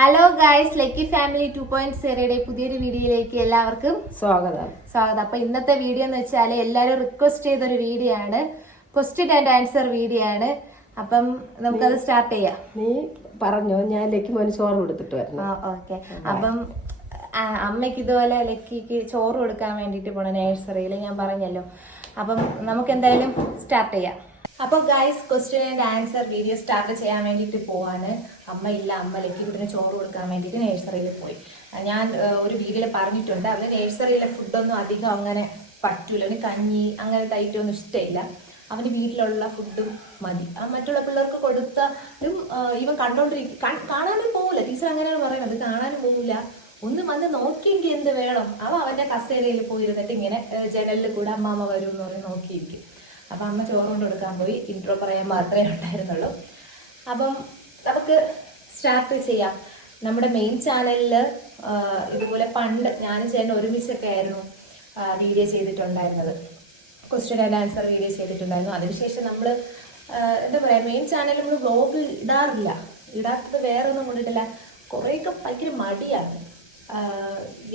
Hello guys lucky family two point സീറോയുടെ പുതിയൊരു വീഡിയോയിലേക്ക് എല്ലാവർക്കും സ്വാഗതം. സ്വാഗതം. അപ്പൊ ഇന്നത്തെ വീഡിയോ എന്ന് വെച്ചാൽ എല്ലാവരും റിക്വസ്റ്റ് ചെയ്തൊരു വീഡിയോ ആണ്. ക്വസ്റ്റ്യൻ ആൻഡ് ആൻസർ വീഡിയോ ആണ്. അപ്പം നമുക്കത് സ്റ്റാർട്ട് ചെയ്യാം. നീ പറഞ്ഞോ ഞാൻ ലക്കി മോന് ചോറ് കൊടുത്തിട്ട് വരണം. ഓക്കെ അപ്പം അമ്മയ്ക്ക് ഇതുപോലെ ലക്കിക്ക് ചോറ് കൊടുക്കാൻ വേണ്ടിയിട്ട് പോണ നേഴ്സറിയിൽ ഞാൻ പറഞ്ഞല്ലോ. അപ്പം നമുക്ക് എന്തായാലും സ്റ്റാർട്ട് ചെയ്യാം. അപ്പോൾ guys question and answer video start ചെയ്യാൻ വേണ്ടിയിട്ട് പോവാണ്. അമ്മ ഇല്ല അമ്മ ലക്കി കുട്ടിന് ചോറ് കൊടുക്കാൻ വേണ്ടിയിട്ട് നേഴ്സറിയിൽ പോയി. ഞാൻ ഒരു വീഡിയോയിൽ പറഞ്ഞിട്ടുണ്ട്. അവന് നേഴ്സറിയിലെ ഫുഡൊന്നും അധികം അങ്ങനെ പറ്റൂല. അവന് കഞ്ഞി അങ്ങനത്തെ ഐറ്റം ഒന്നും ഇഷ്ടമില്ല. അവന് വീട്ടിലുള്ള ഫുഡും മതി. മറ്റുള്ള പിള്ളേർക്ക് കൊടുത്താലും ഇവൻ കണ്ടോണ്ടിരിക്കും കാണാനും പോകില്ല ടീച്ചർ അങ്ങനെയാണ് പറയുന്നത്. കാണാനും പോകില്ല ഒന്ന് വന്ന് നോക്കിയെങ്കിൽ എന്ത് വേണം? അവൻ അവന്റെ കസേരയിൽ പോയിരുന്നിട്ട് ഇങ്ങനെ ജനലിൽ കൂടെ അമ്മാമ്മ വരും എന്ന് പറഞ്ഞ് നോക്കിയിരിക്കും. അപ്പൊ അമ്മ ചോറ് കൊണ്ട് കൊടുക്കാൻ പോയി. ഇൻട്രോ പറയാൻ മാത്രമേ ഉണ്ടായിരുന്നുള്ളൂ. അപ്പം നമുക്ക് സ്റ്റാർട്ട് ചെയ്യാം. നമ്മുടെ മെയിൻ ചാനലിൽ ഇതുപോലെ പണ്ട് ഞാനും ചേട്ടൻ ഒരുമിച്ചൊക്കെ ആയിരുന്നു വീഡിയോ ചെയ്തിട്ടുണ്ടായിരുന്നത്. ക്വസ്റ്റ്യൻ ആൻഡ് ആൻസർ വീഡിയോ ചെയ്തിട്ടുണ്ടായിരുന്നു. അതിനുശേഷം നമ്മൾ എന്താ പറയുക മെയിൻ ചാനൽ നമ്മൾ വ്ലോഗ് ഇടാറില്ല. ഇടാത്തത് വേറെ ഒന്നും കൊണ്ടിട്ടില്ല. കുറേയൊക്കെ ഭയങ്കര മടിയാണ്.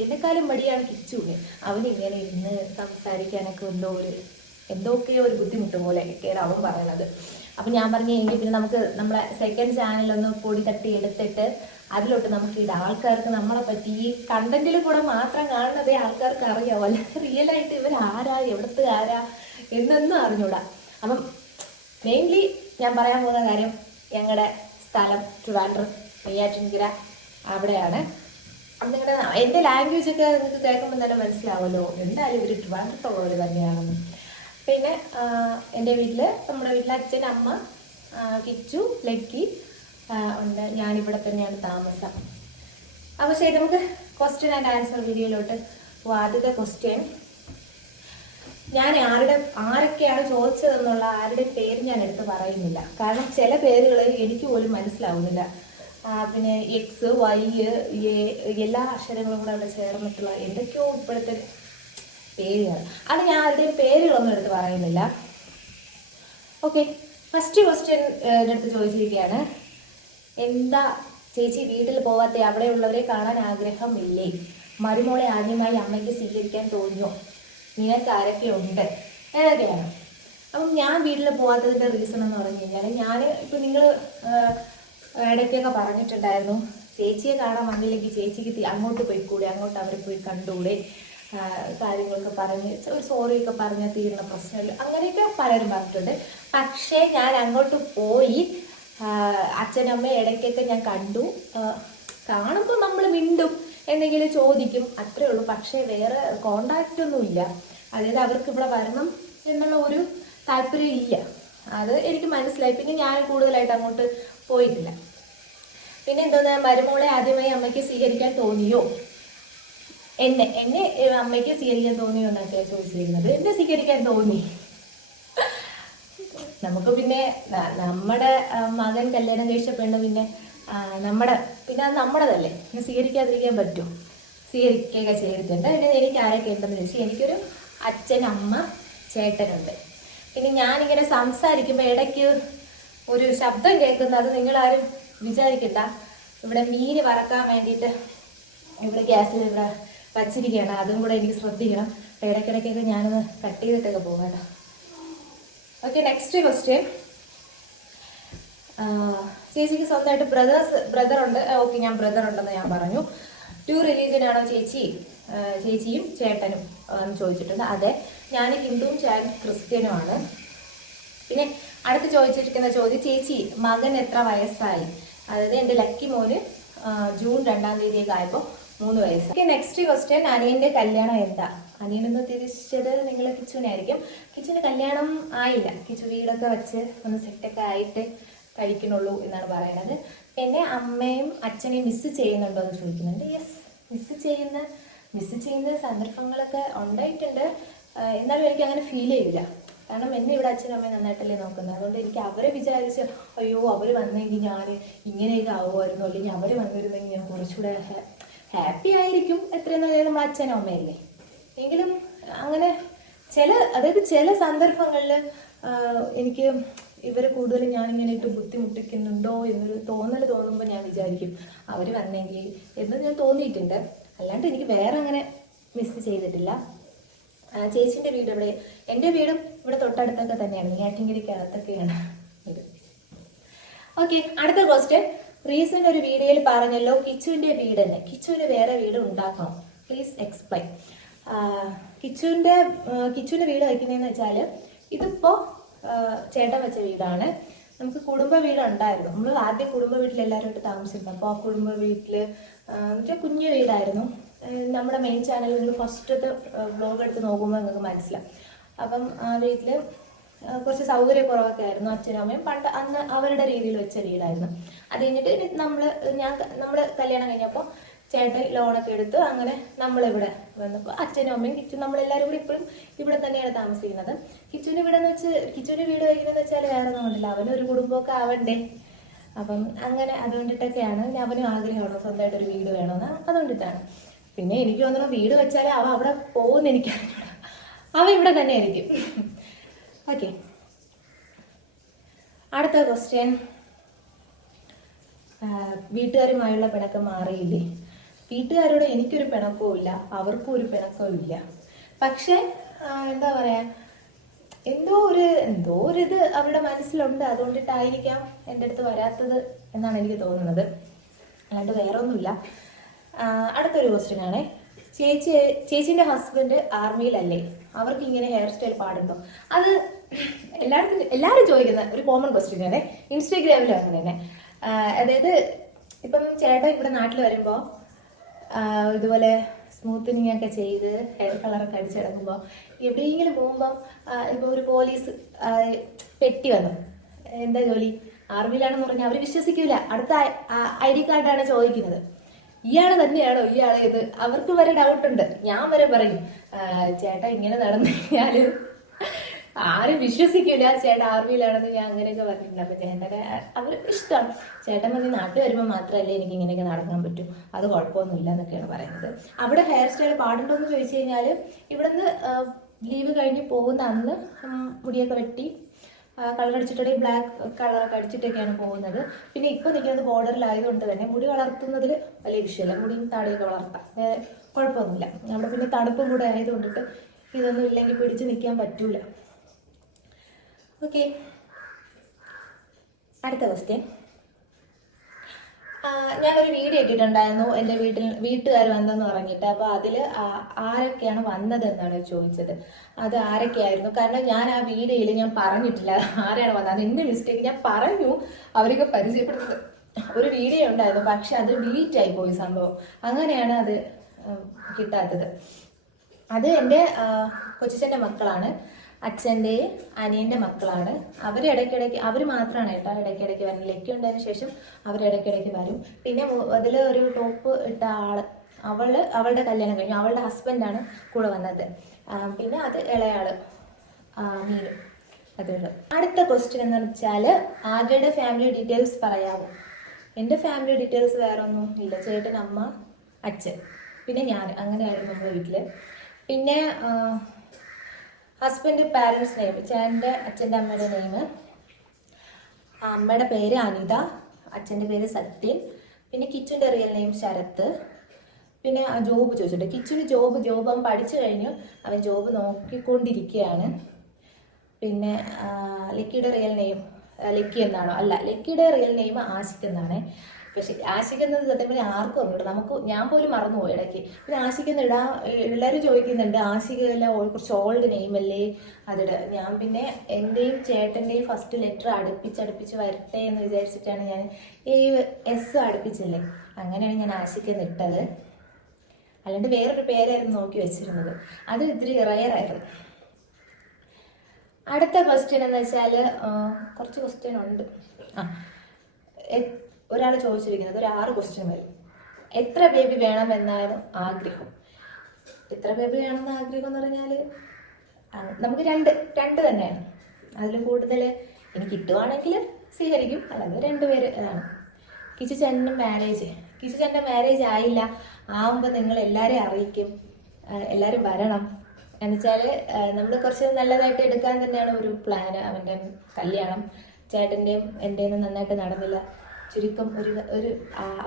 എന്നെക്കാളും മടിയാണ് കിച്ചുവിന്. അവനിങ്ങനെ ഇരുന്ന് സംസാരിക്കാനൊക്കെ ഉണ്ടോ ഒരു എന്തൊക്കെയോ ഒരു ബുദ്ധിമുട്ട് പോലെ ഒക്കെയാണ് അവൻ പറയണത് അപ്പം ഞാൻ പറഞ്ഞു എങ്കിൽ പിന്നെ നമുക്ക് നമ്മളെ സെക്കൻഡ് ചാനലൊന്ന് പൊടി തട്ടി എടുത്തിട്ട് അതിലോട്ട് നമുക്ക് ഇടാം ആൾക്കാർക്ക് നമ്മളെ പറ്റി ഈ കണ്ടന്റിൽ കൂടെ മാത്രം കാണുന്നതേ ആൾക്കാർക്ക് അറിയാവോ? അല്ലാതെ റിയൽ ആയിട്ട് ഇവർ ആരാ? എവിടത്തെ ആരാ? എന്നൊന്നും അറിഞ്ഞൂടാ. അപ്പം മെയിൻലി ഞാൻ പറയാൻ പോകുന്ന കാര്യം ഞങ്ങളുടെ സ്ഥലം ട്രിവാൻഡ്രം നെയ്യാറ്റിൻകര അവിടെയാണ്. അപ്പം നിങ്ങളുടെ എന്റെ ലാംഗ്വേജ് ഒക്കെ നിങ്ങൾക്ക് കേൾക്കുമ്പോൾ തന്നെ മനസ്സിലാവുമല്ലോ എന്തായാലും ഇവർ ട്രിവാൻഡ്രത്തുള്ളവർ തന്നെയാണെന്ന്. പിന്നെ എന്റെ വീട്ടിൽ നമ്മുടെ വീട്ടിൽ അച്ഛൻ അമ്മ കിച്ചു ലക്കി ഉണ്ട്. ഞാനിവിടെ തന്നെയാണ് താമസം. അപ്പോൾ ശരി നമുക്ക് ക്വസ്റ്റ്യൻ ആൻഡ് ആൻസർ വീഡിയോയിലോട്ട്. ആദ്യത്തെ ക്വസ്റ്റ്യൻ ഞാൻ ആരുടെ ആരൊക്കെയാണ് ചോദിച്ചതെന്നുള്ള ആരുടെ പേര് ഞാൻ എടുത്ത് പറയുന്നില്ല. കാരണം ചില പേരുകൾ എനിക്ക് പോലും മനസ്സിലാവുന്നില്ല. പിന്നെ എക്സ് വൈ എ എല്ലാ അക്ഷരങ്ങളും കൂടെ അവിടെ ചേർന്നിട്ടുള്ള എന്തൊക്കെയോ ഇപ്പോഴത്തെ പേരുകൾ. അത് ഞാൻ ആരുടെയും പേരുകളൊന്നും എടുത്ത് പറയുന്നില്ല. ഓക്കെ ഫസ്റ്റ് ക്വസ്റ്റ്യൻ എന്റെ അടുത്ത് ചോദിച്ചിരിക്കുകയാണ്. എന്താ ചേച്ചി വീട്ടിൽ പോവാത്ത അവിടെയുള്ളവരെ കാണാൻ ആഗ്രഹമില്ലേ? മരുമോളെ ആദ്യമായി അമ്മയ്ക്ക് സ്വീകരിക്കാൻ തോന്നിയോ? നിനക്ക് ആരൊക്കെ ഉണ്ട്? ഏതൊക്കെയാണ് അപ്പം ഞാൻ വീട്ടിൽ പോകാത്തതിന്റെ റീസൺ എന്ന് പറഞ്ഞു കഴിഞ്ഞാൽ ഞാൻ ഇപ്പം നിങ്ങൾ ഇടയ്ക്കൊക്കെ പറഞ്ഞിട്ടുണ്ടായിരുന്നു ചേച്ചിയെ കാണാൻ വന്നില്ലെങ്കിൽ ചേച്ചിക്ക് അങ്ങോട്ട് പോയിക്കൂടെ? അങ്ങോട്ട് അവരെ പോയി കണ്ടൂടെ? ആ, കാര്യങ്ങളൊക്കെ പറഞ്ഞ് ഒരു സോറിയൊക്കെ പറഞ്ഞാൽ തീരുന്ന പ്രശ്നമില്ല അങ്ങനെയൊക്കെ പലരും പറഞ്ഞിട്ടുണ്ട്. പക്ഷേ ഞാൻ അങ്ങോട്ട് പോയി അച്ഛനമ്മ ഇടയ്ക്കൊക്കെ ഞാൻ കണ്ടു. കാണുമ്പോൾ നമ്മൾ മിണ്ടും. എന്തെങ്കിലും ചോദിക്കും അത്രേ ഉള്ളൂ. പക്ഷേ വേറെ കോണ്ടാക്റ്റ് ഒന്നുമില്ല അതായത് അവർക്ക് ഇവിടെ വരണം എന്നുള്ള ഒരു താല്പര്യം ഇല്ല. അത് എനിക്ക് മനസ്സിലായി. പിന്നെ ഞാൻ കൂടുതലായിട്ട് അങ്ങോട്ട് പോയിട്ടില്ല. പിന്നെ എന്തോന്ന് മരുമോളെ ആദ്യമായി അമ്മയ്ക്ക് സ്വീകരിക്കാൻ തോന്നിയോ? എന്നെ എന്നെ അമ്മയ്ക്ക് സ്വീകരിക്കാൻ തോന്നിയോ എന്നൊക്കെ ചോദിച്ചിരുന്നത് എന്നെ സ്വീകരിക്കാൻ തോന്നി. നമുക്ക് പിന്നെ നമ്മുടെ മകൻ കല്യാണം കഴിച്ച പെണ്ണ് പിന്നെ നമ്മുടെ പിന്നെ അത് നമ്മുടേതല്ലേ. പിന്നെ സ്വീകരിക്കാതിരിക്കാൻ പറ്റുമോ സ്വീകരിക്കുക ചെയ്തിട്ടുണ്ട്. പിന്നെ എനിക്ക് ആരൊക്കെ ഉണ്ടെന്ന് ചോദിച്ചാൽ എനിക്കൊരു അച്ഛൻ അമ്മ ചേട്ടനുണ്ട്. പിന്നെ ഞാനിങ്ങനെ സംസാരിക്കുമ്പോൾ ഇടയ്ക്ക് ഒരു ശബ്ദം കേൾക്കുന്നത് അത് നിങ്ങളാരും വിചാരിക്കണ്ട. ഇവിടെ മീൻ വറക്കാൻ വേണ്ടിയിട്ട് ഇവിടെ ഗ്യാസിൽ ഇവിടെ വച്ചിരിക്കുകയാണ്. അതും കൂടെ എനിക്ക് ശ്രദ്ധിക്കണം. ഇടയ്ക്കിടയ്ക്കൊക്കെ ഞാനൊന്ന് കട്ട് ചെയ്തിട്ടൊക്കെ പോകാം ഓക്കെ നെക്സ്റ്റ് ക്വസ്റ്റ്യൻ ചേച്ചിക്ക് സ്വന്തമായിട്ട് ബ്രദേഴ്സ് ബ്രദർ ഉണ്ട്. ഓക്കെ ഞാൻ ബ്രദർ ഉണ്ടെന്ന് ഞാൻ പറഞ്ഞു. ടു റിലീജിയൻ ആണോ ചേച്ചി? ചേച്ചിയും ചേട്ടനും എന്ന് ചോദിച്ചിട്ടുണ്ട്. അതെ ഞാൻ ഹിന്ദുവും ചേട്ടൻ ക്രിസ്ത്യനുമാണ്. പിന്നെ അടുത്ത് ചോദിച്ചിരിക്കുന്ന ചോദ്യം ചേച്ചി മകൻ എത്ര വയസ്സായി? അതായത് എന്റെ ലക്കി മോന് ജൂൺ രണ്ടാം തീയതിയൊക്കെ ആയപ്പോൾ മൂന്ന് വയസ്സ്. ഓക്കെ നെക്സ്റ്റ് ക്വസ്റ്റ്യൻ അനിയന്റെ കല്യാണം എന്താ? അനിയനെന്ന് തിരിച്ചത് നിങ്ങൾ കിച്ചുവിനെ ആയിരിക്കും കിച്ചുവിന് കല്യാണം ആയില്ല. കിച്ചു വീടൊക്കെ വെച്ച് ഒന്ന് സെറ്റൊക്കെ ആയിട്ട് കഴിക്കണുള്ളൂ എന്നാണ് പറയണത് പിന്നെ അമ്മയും അച്ഛനെയും മിസ് ചെയ്യുന്നുണ്ടോ എന്ന് ചോദിക്കുന്നുണ്ട്. യെസ് മിസ് ചെയ്യുന്ന മിസ് ചെയ്യുന്ന സന്ദർഭങ്ങളൊക്കെ ഉണ്ടായിട്ടുണ്ട്. എന്നാലും എനിക്ക് അങ്ങനെ ഫീൽ ചെയ്യില്ല കാരണം എന്നെ ഇവിടെ അച്ഛനും അമ്മയും നന്നായിട്ടല്ലേ നോക്കുന്നത്. അതുകൊണ്ട് എനിക്ക് അവരെ വിചാരിച്ച് അയ്യോ അവർ വന്നെങ്കിൽ ഞാൻ ഇങ്ങനെയൊക്കെ ആവുമായിരുന്നു. അല്ലെങ്കിൽ അവർ വന്നിരുന്നെങ്കിൽ ഞാൻ കുറച്ചുകൂടെ ഹാപ്പി ആയിരിക്കും എത്രയും നല്ലത് നമ്മൾ അച്ഛനും അമ്മയല്ലേ എങ്കിലും അങ്ങനെ ചില അതായത് ചില സന്ദർഭങ്ങളിൽ എനിക്ക് ഇവർ കൂടുതലും ഞാനിങ്ങനെ ഇട്ട് ബുദ്ധിമുട്ടിക്കുന്നുണ്ടോ എന്നൊരു തോന്നൽ തോന്നുമ്പോൾ ഞാൻ വിചാരിക്കും അവർ വന്നെങ്കിൽ എന്ന് ഞാൻ തോന്നിയിട്ടുണ്ട്. അല്ലാണ്ട് എനിക്ക് വേറെ അങ്ങനെ മിസ് ചെയ്തിട്ടില്ല. ചേച്ചീന്റെ വീട് ഇവിടെ എന്റെ വീടും ഇവിടെ തൊട്ടടുത്തൊക്കെ തന്നെയാണ്. ഞാറ്റിങ്കരിക്കകത്തൊക്കെയാണ് ഇത്. ഓക്കെ അടുത്ത ക്വസ്റ്റ്യൻ റീസെന്റ് ഒരു വീഡിയോയിൽ പറഞ്ഞല്ലോ കിച്ചുവിന്റെ വീട് തന്നെ കിച്ചുവിന് വേറെ വീട് ഉണ്ടാക്കണം പ്ലീസ് എക്സ്പ്ലെയിൻ കിച്ചുവിന്റെ കിച്ചുവിന്റെ വീട് വയ്ക്കുന്നതെന്ന് വെച്ചാൽ ഇതിപ്പോ ചേട്ടൻ വെച്ച വീടാണ്. നമുക്ക് കുടുംബ വീട് ഉണ്ടായിരുന്നു നമ്മൾ ആദ്യം കുടുംബ വീട്ടിൽ എല്ലാവരും ആയിട്ട് താമസിക്കുന്നു അപ്പോൾ ആ കുടുംബ വീട്ടിൽ മറ്റേ കുഞ്ഞു വീടായിരുന്നു. നമ്മുടെ മെയിൻ ചാനലിൽ നിങ്ങൾ ഫസ്റ്റത്തെ വ്ലോഗ് എടുത്ത് നോക്കുമ്പോൾ നിങ്ങൾക്ക് മനസ്സിലാവും. അപ്പം ആ വീട്ടിൽ കുറച്ച് സൗകര്യക്കുറവൊക്കെ ആയിരുന്നു അച്ഛനും അമ്മയും. പണ്ട് അന്ന് അവരുടെ രീതിയിൽ വെച്ച വീടായിരുന്നു. അത് കഴിഞ്ഞിട്ട് നമ്മൾ ഞാൻ നമ്മുടെ കല്യാണം കഴിഞ്ഞപ്പോൾ ചേട്ടൻ ലോണൊക്കെ എടുത്ത് അങ്ങനെ നമ്മളിവിടെ വന്നപ്പോൾ അച്ഛനും അമ്മയും കിച്ചു നമ്മളെല്ലാവരും കൂടി ഇപ്പോഴും ഇവിടെ തന്നെയാണ് താമസിക്കുന്നത്. കിച്ചുവിന് ഇവിടെ എന്ന് വെച്ച് കിച്ചുവിന് വീട് വയ്ക്കുന്നതെന്ന് വെച്ചാൽ വേറെ ഒന്നും കൊണ്ടില്ല. അവനൊരു കുടുംബമൊക്കെ ആവണ്ടേ? അപ്പം അങ്ങനെ അതുകൊണ്ടിട്ടൊക്കെയാണ്. അവനും ആഗ്രഹമാണ് സ്വന്തമായിട്ട് ഒരു വീട് വേണമെന്ന്. അതുകൊണ്ടിട്ടാണ്. പിന്നെ എനിക്ക് തോന്നുന്നു വീട് വെച്ചാൽ അവ അവിടെ പോകുമെന്ന് എനിക്കറിഞ്ഞൂടാ അവ ഇവിടെ തന്നെ ആയിരിക്കും ഓക്കെ അടുത്ത ക്വസ്റ്റ്യൻ വീട്ടുകാരുമായുള്ള പിണക്കം മാറിയില്ലേ? വീട്ടുകാരോട് എനിക്കൊരു പിണക്കവും ഇല്ല അവർക്കും ഒരു പിണക്കവും ഇല്ല. പക്ഷെ എന്താ പറയാ എന്തോ ഒരു എന്തോ ഒരു ഇത് അവരുടെ മനസ്സിലുണ്ട് അതുകൊണ്ടിട്ടായിരിക്കാം എന്റെ അടുത്ത് വരാത്തത് എന്നാണ് എനിക്ക് തോന്നുന്നത്. അല്ലാണ്ട് വേറെ ഒന്നുമില്ല അടുത്തൊരു ക്വസ്റ്റ്യൻ ആണ്. ചേച്ചി ചേച്ചിന്റെ ഹസ്ബൻഡ് ആർമിയിലല്ലേ അവർക്ക് ഇങ്ങനെ ഹെയർ സ്റ്റൈൽ പാടുണ്ടോ? അത് എല്ലാവർക്കും എല്ലാവരും ചോദിക്കുന്ന ഒരു കോമൺ ക്വസ്റ്റ്യൻ തന്നെ ഇൻസ്റ്റാഗ്രാമിലും അങ്ങനെ തന്നെ അതായത് ഇപ്പം ചേട്ടൻ ഇവിടെ നാട്ടിൽ വരുമ്പോൾ ഇതുപോലെ സ്മൂത്തനിങ് ഒക്കെ ചെയ്ത് ഹെയർ കളറൊക്കെ അടിച്ചിറങ്ങുമ്പോൾ എവിടെയെങ്കിലും പോകുമ്പം ഇപ്പോൾ ഒരു പോലീസ് പെട്ടി വന്നു. എന്താ ജോലി? ആർമിയിലാണെന്ന് പറഞ്ഞാൽ അവർ വിശ്വസിക്കില്ല അടുത്ത ഐ ഡി കാർഡാണ് ചോദിക്കുന്നത്. ഇയാൾ തന്നെയാണോ ഇയാളേത് അവർക്ക് വരെ ഡൗട്ട് ഉണ്ട്. ഞാൻ വരെ പറയും "ആ, ചേട്ടാ ഇങ്ങനെ നടന്നു കഴിഞ്ഞാൽ ആരും വിശ്വസിക്കൂല. ചേട്ടൻ ആർമിയിലാണെന്ന് ഞാൻ അങ്ങനെയൊക്കെ പറഞ്ഞിട്ടുണ്ട്. അപ്പൊ ചേട്ടനെ അവർക്ക് ഇഷ്ടമാണ്. ചേട്ടൻ പറഞ്ഞ് നാട്ടിൽ വരുമ്പോൾ മാത്രമല്ലേ എനിക്ക് ഇങ്ങനെയൊക്കെ നടക്കാൻ പറ്റൂ. അത് കുഴപ്പമൊന്നുമില്ല എന്നൊക്കെയാണ് പറയുന്നത്. അവിടെ ഹെയർ സ്റ്റൈൽ പാടുണ്ടോ എന്ന് ചോദിച്ചു കഴിഞ്ഞാൽ ഇവിടുന്ന് ലീവ് കഴിഞ്ഞ് പോകുന്ന അന്ന് മുടിയൊക്കെ വെട്ടി കളർ അടിച്ചിട്ടുണ്ടെങ്കിൽ ബ്ലാക്ക് കളറൊക്കെ അടിച്ചിട്ടൊക്കെയാണ് പോകുന്നത്. പിന്നെ ഇപ്പോൾ നിൽക്കുന്നത് ബോർഡറിലായതുകൊണ്ട് തന്നെ മുടി വളർത്തുന്നതിൽ വലിയ വിഷയമല്ല. മുടിയും താടിയൊക്കെ വളർത്താം. കുഴപ്പമൊന്നുമില്ല. അവിടെ പിന്നെ തണുപ്പും കൂടെ ആയതുകൊണ്ടിട്ട് ഇതൊന്നും ഇല്ലെങ്കിൽ പിടിച്ച് നിൽക്കാൻ പറ്റൂല. ഓക്കെ അടുത്ത ക്വസ്റ്റ്യൻ ഞാനൊരു വീഡിയോ ഇട്ടിട്ടുണ്ടായിരുന്നു. എന്റെ വീട്ടിൽ വീട്ടുകാർ വന്നെന്ന് പറഞ്ഞിട്ട്. അപ്പോൾ അതിൽ ആരൊക്കെയാണ് വന്നതെന്നാണ് ചോദിച്ചത്. അത് ആരൊക്കെയായിരുന്നു? കാരണം ഞാൻ ആ വീഡിയോയിൽ ഞാൻ പറഞ്ഞിട്ടില്ല. ആരാണ് വന്നത് എന്റെ മിസ്റ്റേക്ക് ഞാൻ പറഞ്ഞു. അവരൊക്കെ പരിചയപ്പെടുന്നത്. ഒരു വീഡിയോ ഉണ്ടായിരുന്നു. പക്ഷെ അത് ഡിലീറ്റ് ആയി പോയി സംഭവം. അങ്ങനെയാണ് അത് കിട്ടാത്തത്. അത് എന്റെ കൊച്ചിച്ചന്റെ മക്കളാണ്. അച്ഛന്റെ അനിയന്റെ മക്കളാണ്. അവർ ഇടയ്ക്കിടയ്ക്ക് അവർ മാത്രമാണ് കേട്ടോ ഇടയ്ക്കിടയ്ക്ക് വരുന്നത്. ലക്കി ഉണ്ടായതിനു ശേഷം അവർ ഇടയ്ക്കിടയ്ക്ക് വരും. പിന്നെ അതിൽ ഒരു ടോപ്പ് ഇട്ട ആൾ അവൾ അവളുടെ കല്യാണം കഴിഞ്ഞു. അവളുടെ ഹസ്ബൻഡാണ് കൂടെ വന്നത്. പിന്നെ അത് ഇളയാൾ ആ, മീനു. അതുകൊണ്ട് അടുത്ത ക്വസ്റ്റ്യൻ എന്ന് വെച്ചാൽ ആദ്യയുടെ ഫാമിലി ഡീറ്റെയിൽസ് പറയാമോ എന്റെ ഫാമിലി ഡീറ്റെയിൽസ് വേറെ ഒന്നും ഇല്ല. ചേട്ടൻ അമ്മ അച്ഛൻ. പിന്നെ ഞാൻ അങ്ങനെയായിരുന്നു നമ്മുടെ വീട്ടിൽ പിന്നെ ഹസ്ബൻഡ് പാരൻസ് നെയിം ചേട്ടന്റെ അച്ഛന്റെ അമ്മയുടെ നെയിം അമ്മയുടെ പേര് അനിത അച്ഛന്റെ പേര് സത്യൻ. പിന്നെ കിച്ചുന്റെ റിയൽ നെയിം ശരത്ത്. പിന്നെ ആ ജോബ് ചോദിച്ചിട്ടുണ്ട് കിച്ചുന് ജോബ് ജോബ് അവൻ പഠിച്ചു കഴിഞ്ഞു. അവൻ ജോബ് നോക്കിക്കൊണ്ടിരിക്കുകയാണ്. പിന്നെ ലക്കിയുടെ റിയൽ നെയിം ലക്കി എന്നാണോ? അല്ല ലക്കിയുടെ റിയൽ നെയിം ആഷിക് എന്നാണ്. പക്ഷെ ആശിക്കുന്നത് സത്യം പറഞ്ഞാൽ ആർക്കും അറിഞ്ഞൂടാ. നമുക്ക് ഞാൻ പോലും മറന്നു പോയി ഇടയ്ക്ക്. പിന്നെ ആശിക്കുന്ന ഇടാ എല്ലാവരും ചോദിക്കുന്നുണ്ട് ആശിക എല്ലാം ഓ- കുറച്ച് ഓൾഡ് നെയിം അല്ലേ? അതിട. ഞാൻ പിന്നെ എന്റെയും ചേട്ടന്റെയും ഫസ്റ്റ് ലെറ്റർ അടുപ്പിച്ച് അടുപ്പിച്ച് വരട്ടെ എന്ന് വിചാരിച്ചിട്ടാണ് ഞാൻ ഈ എസ് അടുപ്പിച്ചല്ലേ? അങ്ങനെയാണ് ഞാൻ ആശിക്കുന്ന ഇട്ടത്. അല്ലാണ്ട് വേറൊരു പേരായിരുന്നു നോക്കി വെച്ചിരുന്നത്. അത് ഇത്തിരി റയറായിരുന്നു അടുത്ത ക്വസ്റ്റ്യൻ എന്ന് വെച്ചാൽ കുറച്ച് ക്വസ്റ്റ്യൻ ഉണ്ട്. ആ. ഒരാൾ ചോദിച്ചിരിക്കുന്നത് ഒരു ആറ് ക്വസ്റ്റ്യൻ വരും. എത്ര ബേബി വേണമെന്നാണ് ആഗ്രഹം? എത്ര ബേബി വേണമെന്ന് ആഗ്രഹം എന്ന് പറഞ്ഞാൽ നമുക്ക് രണ്ട് രണ്ട് തന്നെയാണ്. അതിൽ കൂടുതൽ എനിക്ക് കിട്ടുവാണെങ്കിൽ സ്വീകരിക്കും. രണ്ട് രണ്ടുപേര് ഇതാണ് കിച്ചു ചേട്ടന്റെ മാരേജ് കിച്ചു ചേട്ടന്റെ മാരേജ് ആയില്ല. ആവുമ്പോൾ നിങ്ങൾ എല്ലാവരെയും അറിയിക്കും. എല്ലാവരും വരണം. എന്നുവെച്ചാൽ നമ്മൾ കുറച്ച് നല്ലതായിട്ട് എടുക്കാൻ തന്നെയാണ് ഒരു പ്ലാൻ അവന്റെ കല്യാണം. ചേട്ടന്റെയും എന്റെയും നന്നായിട്ട് നടന്നില്ല. ചുരുക്കം ഒരു ഒരു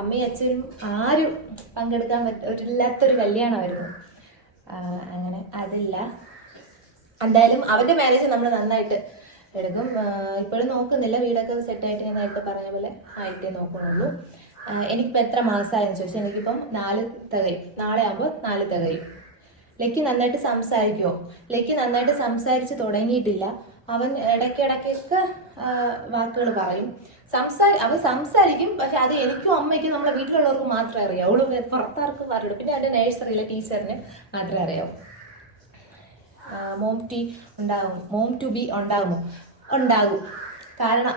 അമ്മയും അച്ഛനും ആരും പങ്കെടുക്കാൻ പറ്റില്ലാത്തൊരു കല്യാണമായിരുന്നു. അങ്ങനെ അതില്ല. എന്തായാലും അവന്റെ മാരേജ് നമ്മൾ നന്നായിട്ട് എടുക്കും. ഇപ്പോഴും നോക്കുന്നില്ല. വീടൊക്കെ സെറ്റായിട്ട് ഞാൻ നേരത്തെ പറഞ്ഞ പോലെ ആയിട്ടേ നോക്കുന്നുള്ളൂ. എനിക്കിപ്പോൾ എത്ര മാസമായെന്ന് ചോദിച്ചാൽ എനിക്കിപ്പം നാല് തികയും. നാളെ ആകുമ്പോൾ നാല് തികയും. ലക്കി നന്നായിട്ട് സംസാരിക്കുമോ ലക്കി നന്നായിട്ട് സംസാരിച്ച് തുടങ്ങിയിട്ടില്ല. അവൻ ഇടയ്ക്കിടയ്ക്കൊക്കെ വാക്കുകൾ പറയും. സംസാരി അവ സംസാരിക്കും പക്ഷെ അത് എനിക്കും അമ്മയ്ക്കും നമ്മളെ വീട്ടിലുള്ളവർക്ക് മാത്രമേ അറിയാവുള്ളൂ പുറത്താർക്കും അറിയുള്ളൂ പിന്നെ എന്റെ നേഴ്സറിയിലെ ടീച്ചറിന് മാത്രമേ അറിയാവൂ. മോം ടി ഉണ്ടാകും മോം ടു ബി ഉണ്ടാകുമോ ഉണ്ടാകും. കാരണം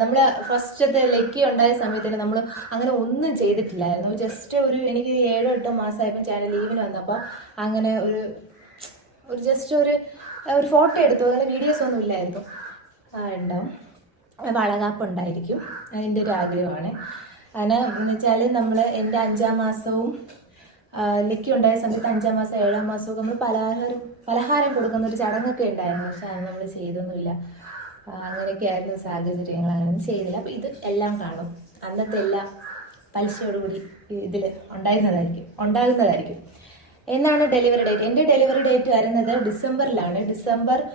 നമ്മൾ ഫസ്റ്റത്തെ ലക്കി ഉണ്ടായ സമയത്തിന് നമ്മൾ അങ്ങനെ ഒന്നും ചെയ്തിട്ടില്ലായിരുന്നു. ജസ്റ്റ് ഒരു എനിക്ക് ഏഴോ എട്ടോ മാസമായപ്പോൾ ചാനൽ ലീവിന് വന്നപ്പോൾ അങ്ങനെ ഒരു ഒരു ജസ്റ്റ് ഒരു ഒരു ഫോട്ടോ എടുത്തു. അങ്ങനെ വീഡിയോസ് ഒന്നും ഇല്ലായിരുന്നു. ആ ഉണ്ടാവും. വളകാപ്പ് ഉണ്ടായിരിക്കും. അതിന്റെ ഒരു ആഗ്രഹമാണ്. അങ്ങനെ എന്ന് വെച്ചാൽ നമ്മൾ എന്റെ അഞ്ചാം മാസവും ലിക്കി ഉണ്ടായ സമയത്ത് അഞ്ചാം മാസം ഏഴാം മാസവും നമ്മൾ പലഹാരം പലഹാരം കൊടുക്കുന്ന ഒരു ചടങ്ങൊക്കെ ഉണ്ടായിരുന്നു. പക്ഷെ അത് നമ്മൾ ചെയ്തൊന്നുമില്ല. അങ്ങനെയൊക്കെ ആയിരുന്നു സാഹചര്യങ്ങൾ. അങ്ങനെ ചെയ്തില്ല. അപ്പം ഇത് എല്ലാം കാണും. അന്നത്തെ എല്ലാം പലിശയോടുകൂടി ഇതിൽ ഉണ്ടായിരുന്നതായിരിക്കും. ഉണ്ടാകുന്നതായിരിക്കും. എന്നാണ് ഡെലിവറി ഡേറ്റ്? എന്റെ ഡെലിവറി ഡേറ്റ് വരുന്നത് ഡിസംബറിലാണ്. ഡിസംബർ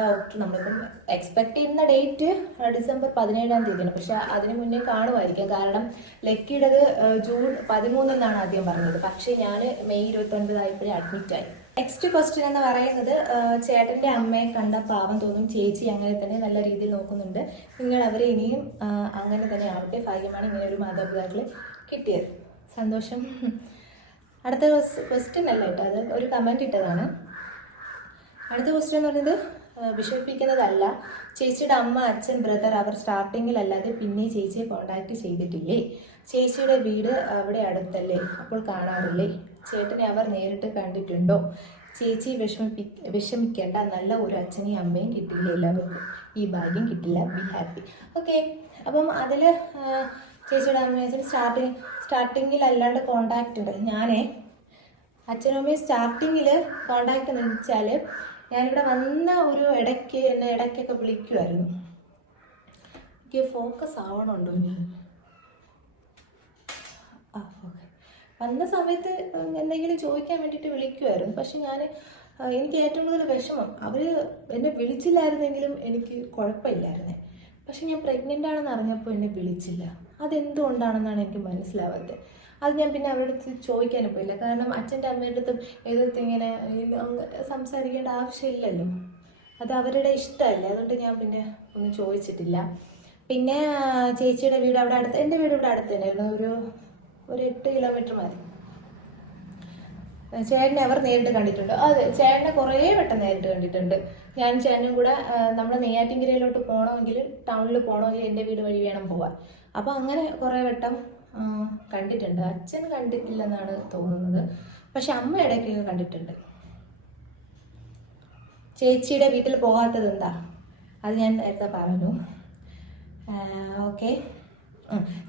ഡോക്ടർ നമ്മളിപ്പം എക്സ്പെക്ട് ചെയ്യുന്ന ഡേറ്റ് ഡിസംബർ പതിനേഴാം തീയതിയാണ്. പക്ഷെ അതിന് മുന്നേ കാണുമായിരിക്കും. കാരണം ലക്കിയുടേത് ആ, ജൂൺ പതിമൂന്നെന്നാണ് ആദ്യം പറഞ്ഞത്. പക്ഷേ ഞാൻ മെയ് ഇരുപത്തൊൻപതായപ്പോഴേ അഡ്മിറ്റ് അഡ്മിറ്റായി നെക്സ്റ്റ് ക്വസ്റ്റ്യൻ എന്ന് പറയുന്നത് ചേട്ടന്റെ അമ്മയെ കണ്ട പാവം തോന്നും ചേച്ചി അങ്ങനെ തന്നെ നല്ല രീതിയിൽ നോക്കുന്നുണ്ട്. നിങ്ങൾ അവരെ ഇനിയും അങ്ങനെ തന്നെ ആവട്ടെ. ഭാഗ്യമാണ് ഇങ്ങനെ ഒരു മാതാപിതാക്കളെ കിട്ടിയത്. സന്തോഷം. അടുത്ത ക്വസ്റ്റ്യൻ അല്ല കേട്ടോ. അത് ഒരു കമന്റ് ഇട്ടതാണ്. അടുത്ത ക്വസ്റ്റ്യൻ എന്ന് പറയുന്നത് വിഷമിപ്പിക്കുന്നതല്ല. ചേച്ചിയുടെ അമ്മ അച്ഛൻ ബ്രദർ അവർ സ്റ്റാർട്ടിങ്ങിലല്ലാതെ പിന്നെ ചേച്ചിയെ കോണ്ടാക്ട് ചെയ്തിട്ടില്ലേ? ചേച്ചിയുടെ വീട് അവിടെ അടുത്തല്ലേ? അപ്പോൾ കാണാറില്ലേ? ചേട്ടനെ അവർ നേരിട്ട് കണ്ടിട്ടുണ്ടോ? ചേച്ചി വിഷമിപ്പി വിഷമിക്കേണ്ട നല്ല ഒരു അച്ഛനെയും അമ്മയും കിട്ടില്ല എല്ലാവർക്കും? ഈ ഭാഗ്യം കിട്ടില്ല. ബി ഹാപ്പി ഓക്കെ അപ്പം അതിൽ ചേച്ചിയുടെ അമ്മയും അച്ഛൻ സ്റ്റാർട്ടിങ് സ്റ്റാർട്ടിങ്ങിൽ അല്ലാണ്ട് കോണ്ടാക്ട് ഉണ്ട്. ഞാനേ അച്ഛനും അമ്മയും സ്റ്റാർട്ടിങ്ങിൽ കോണ്ടാക്ട് എന്ന് വെച്ചാൽ ഞാനിവിടെ വന്ന ഒരു ഇടയ്ക്ക് എന്നെ ഇടയ്ക്കൊക്കെ വിളിക്കുമായിരുന്നു എനിക്ക് ഫോക്കസ് ആവണുണ്ടോ ഞാൻ? ആ ഓക്കെ വന്ന സമയത്ത് എന്തെങ്കിലും ചോദിക്കാൻ വേണ്ടിയിട്ട് വിളിക്കുമായിരുന്നു പക്ഷെ ഞാൻ എനിക്ക് ഏറ്റവും കൂടുതൽ വിഷമം അവർ എന്നെ വിളിച്ചില്ലായിരുന്നെങ്കിലും എനിക്ക് കുഴപ്പമില്ലായിരുന്നേ. പക്ഷെ ഞാൻ പ്രഗ്നന്റ് ആണെന്ന് അറിഞ്ഞപ്പോൾ എന്നെ വിളിച്ചില്ല. അതെന്തുകൊണ്ടാണെന്നാണ് എനിക്ക് മനസ്സിലാവാത്തത്. അത് ഞാൻ പിന്നെ അവരുടെ അടുത്ത് ചോദിക്കാനും പോയില്ല. കാരണം അച്ഛന്റെ അമ്മയുടെ അടുത്തും എതിർത്ത് ഇങ്ങനെ സംസാരിക്കേണ്ട ആവശ്യമില്ലല്ലോ. അത് അവരുടെ ഇഷ്ടമല്ലേ? അതുകൊണ്ട് ഞാൻ പിന്നെ ഒന്നും ചോദിച്ചിട്ടില്ല. പിന്നെ ചേച്ചിയുടെ വീട് അവിടെ അടുത്ത് എന്റെ വീട് ഇവിടെ അടുത്ത് തന്നെയായിരുന്നു. ഒരു ഒരു എട്ട് കിലോമീറ്റർ മതി ചേട്ടനെ അവർ നേരിട്ട് കണ്ടിട്ടുണ്ട്. അതെ ചേട്ടനെ കുറേ വട്ടം നേരിട്ട് കണ്ടിട്ടുണ്ട്. ഞാൻ ചേട്ടനും കൂടെ നമ്മൾ നെയ്യാറ്റിൻകരയിലോട്ട് പോകണമെങ്കിൽ ടൗണിൽ പോകണമെങ്കിൽ എന്റെ വീട് വഴി വേണം പോവാൻ. അപ്പോൾ അങ്ങനെ കുറേ വട്ടം കണ്ടിട്ടുണ്ട്. അച്ഛൻ കണ്ടിട്ടില്ലെന്നാണ് തോന്നുന്നത്. പക്ഷെ അമ്മ ഇടയ്ക്കൊക്കെ കണ്ടിട്ടുണ്ട്. ചേച്ചിയുടെ വീട്ടിൽ പോകാത്തത് എന്താ? അത് ഞാൻ നേരത്തെ പറഞ്ഞു. ഓക്കെ.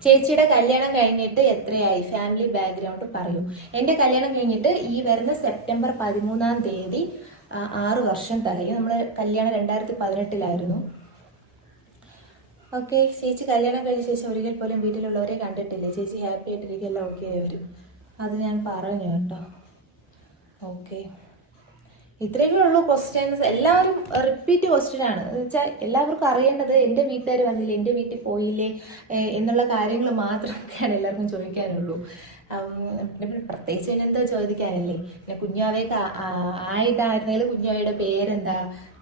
ചേച്ചിയുടെ കല്യാണം കഴിഞ്ഞിട്ട് എത്രയായി? ഫാമിലി ബാക്ക്ഗ്രൗണ്ട് പറയൂ. എന്റെ കല്യാണം കഴിഞ്ഞിട്ട് ഈ വരുന്ന സെപ്റ്റംബർ പതിമൂന്നാം തീയതി ആറ് വർഷം തികയും. നമ്മൾ കല്യാണം രണ്ടായിരത്തി പതിനെട്ടിലായിരുന്നു. ഓക്കെ ചേച്ചി കല്യാണം കഴിഞ്ഞ ശേഷം ഒരിക്കൽ പോലും വീട്ടിലുള്ളവരെ കണ്ടിട്ടില്ലേ? ചേച്ചി ഹാപ്പി ആയിട്ടിരിക്കുമല്ലോ ഓക്കെ വരും. അത് ഞാൻ പറഞ്ഞു കേട്ടോ. ഓക്കെ ഇത്രയൊക്കെ ഉള്ളൂ ക്വസ്റ്റ്യൻസ് എല്ലാവരും റിപ്പീറ്റ് ക്വസ്റ്റ്യൻ ആണ്. എന്ന് വെച്ചാൽ എല്ലാവർക്കും അറിയേണ്ടത് എന്റെ വീട്ടുകാർ വന്നില്ല? എന്റെ വീട്ടിൽ പോയില്ലേ? എന്നുള്ള കാര്യങ്ങൾ മാത്രമൊക്കെയാണ് എല്ലാവർക്കും ചോദിക്കാനുള്ളൂ. പിന്നെ പ്രത്യേകിച്ച് പിന്നെന്താ ചോദിക്കാനല്ലേ? പിന്നെ കുഞ്ഞാവയൊക്കെ ആയിട്ടായിരുന്നെങ്കിൽ കുഞ്ഞാവയുടെ പേരെന്താ?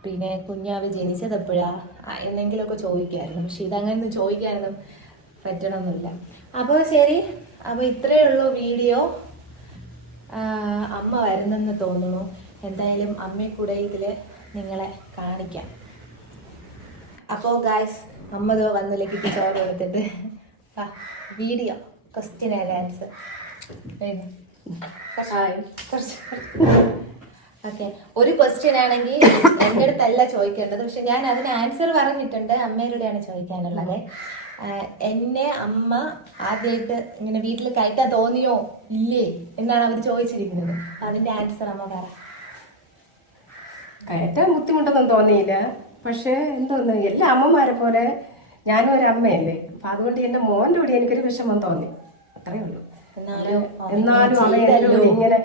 പിന്നെ കുഞ്ഞാവ് ജനിച്ചത് എപ്പോഴാ ആ, ചോദിക്കായിരുന്നു പക്ഷെ ഇതങ്ങനെ ചോദിക്കാനൊന്നും പറ്റണമെന്നില്ല അപ്പോൾ ശരി അപ്പോൾ ഇത്രയേ ഉള്ളൂ വീഡിയോ. അമ്മ വരുന്നെന്ന് തോന്നുന്നു. എന്തായാലും അമ്മയെ കൂടെ ഇതിൽ നിങ്ങളെ കാണിക്കാം. അപ്പോൾ ഗായ്സ് അമ്മ ഇത് ചോറ് എടുത്തിട്ട് ആ video question and answer okay. ഒരു ക്വസ്റ്റ്യൻ ആണെങ്കിൽ എന്റെ അടുത്തല്ല ചോദിക്കേണ്ടത്. പക്ഷെ ഞാൻ അതിന് ആൻസർ പറഞ്ഞിട്ടുണ്ട്. അമ്മയിലൂടെയാണ് ചോദിക്കാനുള്ളത്. എന്നെ അമ്മ ആദ്യമായിട്ട് ഇങ്ങനെ വീട്ടിൽ കയറ്റാൻ തോന്നിയോ? ഇല്ലേ? എന്നാണ് അവർ ചോദിച്ചിരിക്കുന്നത്. അതിന്റെ ആൻസർ അമ്മ പറ. കയറ്റാൻ ബുദ്ധിമുട്ടൊന്നും തോന്നിയില്ല. പക്ഷേ എന്തോന്ന്? എല്ലാ അമ്മമാരെ പോലെ ഞാനും ഒരു അമ്മയല്ലേ. അപ്പൊ അതുകൊണ്ട് എന്റെ മോന്റെ കൂടി എനിക്കൊരു വിഷമം തോന്നി. അത്രേ ഉള്ളൂ. എന്നാലും ഇങ്ങനെ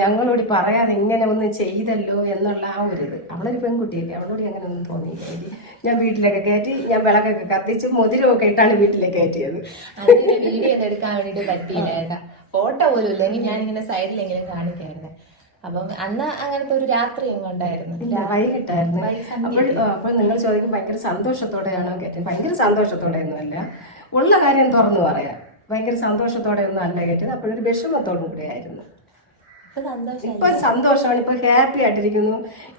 ഞങ്ങളോട് പറയാതെ ഇങ്ങനെ ഒന്ന് ചെയ്തല്ലോ എന്നുള്ള ആ ഒരു ഇത്. അവളൊരു പെൺകുട്ടിയല്ലേ അവളോട് അങ്ങനെ ഒന്നും തോന്നിയില്ല. ഞാൻ വീട്ടിലൊക്കെ കയറ്റി ഞാൻ വിളക്കൊക്കെ കത്തിച്ച് മുതിരമൊക്കെ ഇട്ടാണ് വീട്ടിലേക്ക് കയറ്റിയത്. അതിന്റെ വീഡിയോ എടുക്കാൻ വേണ്ടിയിട്ട് പറ്റിയില്ല ഫോട്ടോ പോലും ഇല്ലെങ്കിൽ ഞാനിങ്ങനെ സൈഡിലെങ്കിലും കാണിക്കായിരുന്നു. അപ്പം അന്ന് അങ്ങനത്തെ ഒരു രാത്രി ഉണ്ടായിരുന്നു. ഇല്ല വൈകിട്ടായിരുന്നു. അപ്പോൾ അപ്പോൾ നിങ്ങൾ ചോദിക്കും ഭയങ്കര സന്തോഷത്തോടെയാണോ കയറ്റിയത്? ഭയങ്കര സന്തോഷത്തോടെ ഒന്നുമല്ല ഉള്ള കാര്യം തുറന്നു പറയാം. ഭയങ്കര സന്തോഷത്തോടെ ഒന്നും അല്ല കയറ്റിയത്. അപ്പോഴൊരു വിഷമത്തോടും കൂടി ആയിരുന്നു ഇപ്പൊ സന്തോഷം ഇപ്പൊ സന്തോഷമാണ്. ഇപ്പൊ ഹാപ്പി ആയിട്ടിരിക്കുന്നു.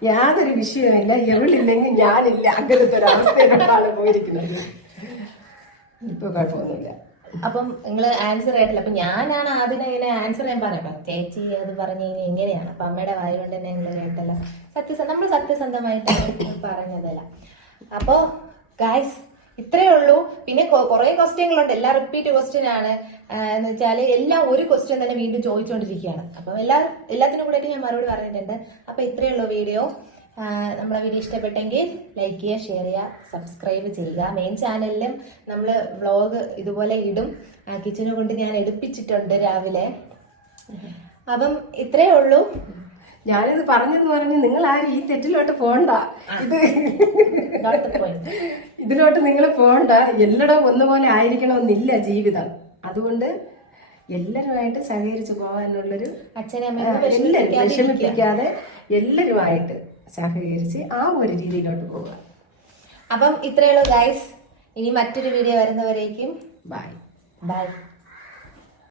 യാതൊരു വിഷയമില്ല എവിടില്ലെങ്കിൽ ഞാനില്ല. അങ്ങനത്തെ ഒരു അവസ്ഥയിലാണ് പോയിരിക്കുന്നത്. ഇപ്പൊ കുഴപ്പമൊന്നുമില്ല. അപ്പം നിങ്ങൾ ആൻസർ ആയിട്ടില്ല. അപ്പൊ ഞാനാണ് ആദ്യം ഇങ്ങനെ ആൻസർ ഞാൻ പറയാം ചേച്ചി അത് പറഞ്ഞു കഴിഞ്ഞാൽ എങ്ങനെയാണ് അപ്പൊ അമ്മയുടെ വായു കൊണ്ട് തന്നെ നിങ്ങൾ കേട്ടല്ല. സത്യസന്ധ നമ്മൾ സത്യസന്ധമായിട്ടാണ് പറഞ്ഞതല്ല. അപ്പോ ഗായ്സ് ഇത്രയേ ഉള്ളൂ. പിന്നെ കുറെ ക്വസ്റ്റ്യങ്ങളുണ്ട് എല്ലാം റിപ്പീറ്റ് ക്വസ്റ്റ്യൻ ആണ്. എന്ന് വെച്ചാൽ എല്ലാം ഒരു ക്വസ്റ്റ്യൻ തന്നെ വീണ്ടും ചോദിച്ചുകൊണ്ടിരിക്കുകയാണ് അപ്പം എല്ലാ എല്ലാത്തിനും കൂടെ ഞാൻ മറുപടി പറഞ്ഞിട്ടുണ്ട്. അപ്പൊ ഇത്രയേ ഉള്ളൂ വീഡിയോ നമ്മളെ വീഡിയോ ഇഷ്ടപ്പെട്ടെങ്കിൽ ലൈക്ക് ചെയ്യുക ഷെയർ ചെയ്യുക സബ്സ്ക്രൈബ് ചെയ്യുക. മെയിൻ ചാനലിലും നമ്മൾ വ്ളോഗ് ഇതുപോലെ ഇടും. കിച്ചനെ കൊണ്ട് ഞാൻ എടുപ്പിച്ചിട്ടുണ്ട് രാവിലെ. അപ്പം ഇത്രയേ ഉള്ളൂ. ഞാനിത് പറഞ്ഞെന്ന് പറഞ്ഞ് നിങ്ങൾ ആരും ഈ തെറ്റിലോട്ട് പോണ്ട. ഇത്. ഇതിലോട്ട് നിങ്ങൾ പോണ്ട. എല്ലായിടവും ഒന്നുപോലെ ആയിരിക്കണമെന്നില്ല ജീവിതം. അതുകൊണ്ട് എല്ലാവരുമായിട്ട് സഹകരിച്ച് പോകാനുള്ളൊരു എല്ലാവരും വിഷമിപ്പിക്കാതെ എല്ലാവരുമായിട്ട് സഹകരിച്ച് ആ ഒരു രീതിയിലോട്ട് പോവുക. അപ്പം ഇത്രയേ ഉള്ളൂ ഗൈസ് ഇനി മറ്റൊരു വീഡിയോ വരുന്നവരേക്കും ബൈ ബൈ